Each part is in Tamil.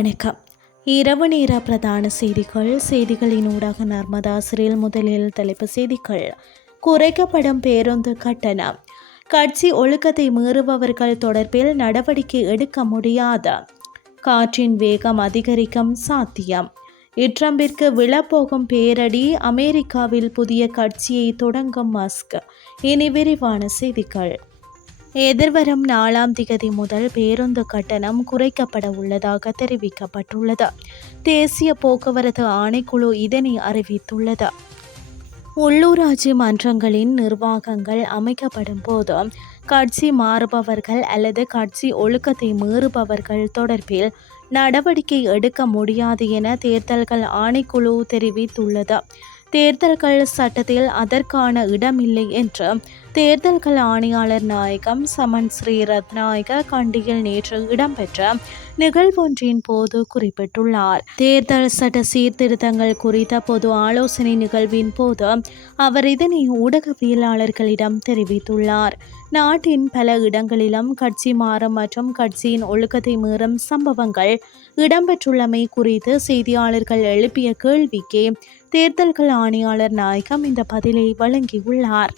வணக்கம். இரவு நேர பிரதான செய்திகள். செய்திகளின் ஊடாக நர்மதாசிரியில் முதலில் தலைப்பு செய்திகள். குறைக்கப்படும் பேருந்து கட்டணம். கட்சி ஒழுக்கத்தை மீறுபவர்கள் தொடர்பில் நடவடிக்கை எடுக்க முடியாத. காற்றின் வேகம் அதிகரிக்கும் சாத்தியம். இட்ரம்பிற்கு விழப்போகும் பேரடி அமெரிக்காவில் புதிய கட்சியை தொடங்கும் மஸ்க். இனி விரிவான செய்திகள். எதிர்வரும் நாலாம் திகதி முதல் பேருந்து கட்டணம் குறைக்கப்பட உள்ளதாக தெரிவிக்கப்பட்டுள்ளது. தேசிய போக்குவரத்து ஆணைக்குழு இதனை அறிவித்துள்ளது. உள்ளூராட்சி மன்றங்களின் நிர்வாகங்கள் அமைக்கப்படும் போது கட்சி மாறுபவர்கள் அல்லது கட்சி ஒழுக்கத்தை மீறுபவர்கள் தொடர்பில் நடவடிக்கை எடுக்க முடியாது என தேர்தல்கள் ஆணைக்குழு தெரிவித்துள்ளது. தேர்தல்கள் சட்டத்தில் அதற்கான இடமில்லை என்று தேர்தல்கள் ஆணையாளர் நாயகம் சமன் ஸ்ரீ ரத்நாயக கண்டியில் நேற்று இடம்பெற்ற நிகழ்வொன்றின் போது குறிப்பிட்டுள்ளார். தேர்தல் சட்ட சீர்திருத்தங்கள் குறித்த பொது ஆலோசனை நிகழ்வின் போது அவர் இதனை ஊடகவியலாளர்களிடம் தெரிவித்துள்ளார். நாட்டின் பல இடங்களிலும் கட்சி மாறும் மற்றும் கட்சியின் ஒழுக்கத்தை மீறும் சம்பவங்கள் இடம்பெற்றுள்ளமை குறித்து செய்தியாளர்கள் எழுப்பிய கேள்விக்கு தேர்தல்கள் ஆணையாளர் நாயகம் இந்த பதிலை வழங்கியுள்ளார்.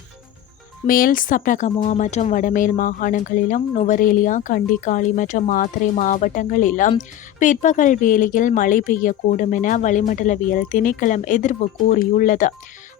மேல் சப்ரகமுவா மற்றும் வடமேல் மாகாணங்களிலும் நுவரேலியா கண்டிக்காளி மற்றும் மாத்திரை மாவட்டங்களிலும் பிற்பகல் வேளையில் மழை பெய்யக்கூடும் என வளிமண்டலவியல் திணைக்களம் எதிர்வு கூறியுள்ளது.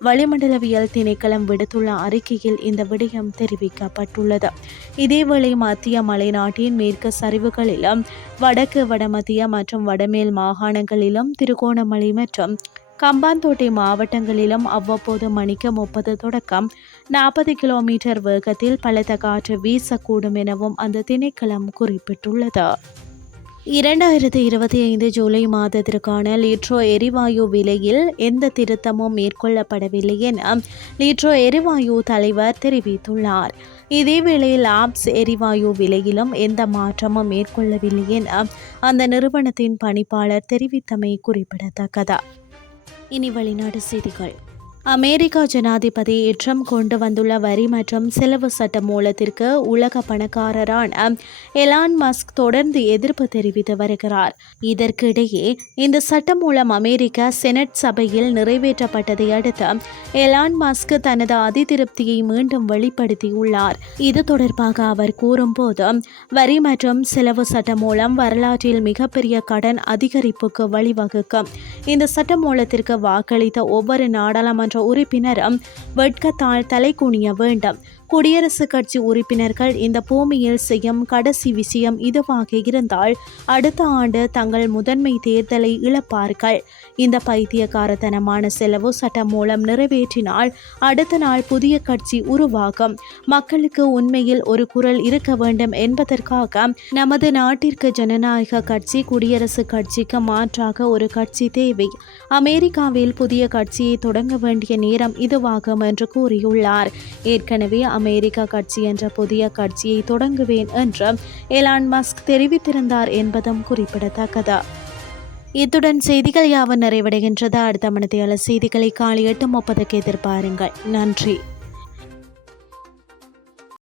வளிமண்டலவியல் திணைக்களம் விடுத்துள்ள அறிக்கையில் இந்த விடயம் தெரிவிக்கப்பட்டுள்ளது. இதேவேளை மத்திய மலைநாட்டின் மேற்கு சரிவுகளிலும் வடக்கு வடமத்திய மற்றும் வடமேல் மாகாணங்களிலும் திருகோணமலை மற்றும் கம்பாந்தோட்டை மாவட்டங்களிலும் அவ்வப்போது மணிக்கு முப்பது தொடக்கம். நாற்பது கிலோமீட்டர் வேகத்தில் பலத்த காற்று வீசக்கூடும் எனவும் அந்த திணைக்களம் குறிப்பிட்டுள்ளது. இரண்டாயிரத்தி இருபத்தி ஐந்து ஜூலை மாதத்திற்கான லிட்ரோ எரிவாயு விலையில் எந்த திருத்தமும் மேற்கொள்ளப்படவில்லை என லிட்ரோ எரிவாயு தலைவர் தெரிவித்துள்ளார். இதேவேளை லாப்ஸ் எரிவாயு விலையிலும் எந்த மாற்றமும் மேற்கொள்ளவில்லை என அந்த நிறுவனத்தின் பணிப்பாளர் தெரிவித்தமை குறிப்பிடத்தக்கதா. இனி வெளிநாடு செய்திகள். அமெரிக்கா ஜனாதிபதி ஏற்றம் கொண்டு வந்துள்ள வரி மற்றும் செலவு சட்ட மூலத்திற்கு உலக பணக்காரரான எலான் மஸ்க் தொடர்ந்து எதிர்ப்பு தெரிவித்து வருகிறார். இதற்கிடையே இந்த சட்டம் மூலம் அமெரிக்க செனட் சபையில் நிறைவேற்றப்பட்டதை அடுத்து எலான் மஸ்க் தனது அதிருப்தியை மீண்டும் வெளிப்படுத்தியுள்ளார். இது தொடர்பாக அவர் கூறும்போது வரி மற்றும் செலவு சட்டம் மூலம் வரலாற்றில் மிகப்பெரிய கடன் அதிகரிப்புக்கு வழிவகுக்கும். இந்த சட்ட மூலத்திற்கு வாக்களித்த ஒவ்வொரு நாடாளுமன்ற உறுப்பினரும் வெட்கத்தால் தலை குனிய வேண்டும். குடியரசுக் கட்சி உறுப்பினர்கள் இந்த பூமியில் செய்யும் கடைசி விஷயம் இதுவாக இருந்தால் அடுத்த ஆண்டு தங்கள் முதன்மை தேர்தலை இழப்பார்கள். இந்த பைத்தியகாரத்தனமான செலவு சட்டம் மூலம் நிறைவேற்றினால் அடுத்த நாள் புதிய கட்சி உருவாகும். மக்களுக்கு உண்மையில் ஒரு குரல் இருக்க வேண்டும் என்பதற்காக நமது நாட்டிற்கு ஜனநாயக கட்சி குடியரசுக் கட்சிக்கு மாற்றாக ஒரு கட்சி தேவை. அமெரிக்காவில் புதிய கட்சியை தொடங்க வேண்டிய நேரம் இதுவாகும் என்று கூறியுள்ளார். ஏற்கனவே அமெரிக்கா கட்சி என்ற புதிய கட்சியை தொடங்குவேன் என்று எலான் மஸ்க் தெரிவித்திருந்தார் என்பதும் குறிப்பிடத்தக்கது. இத்துடன் செய்திகள் யாவும் நிறைவடைகின்றது. அடுத்த மனதையாளர் செய்திகளை காலை எட்டு முப்பதுக்கு எதிர்பாருங்கள். நன்றி.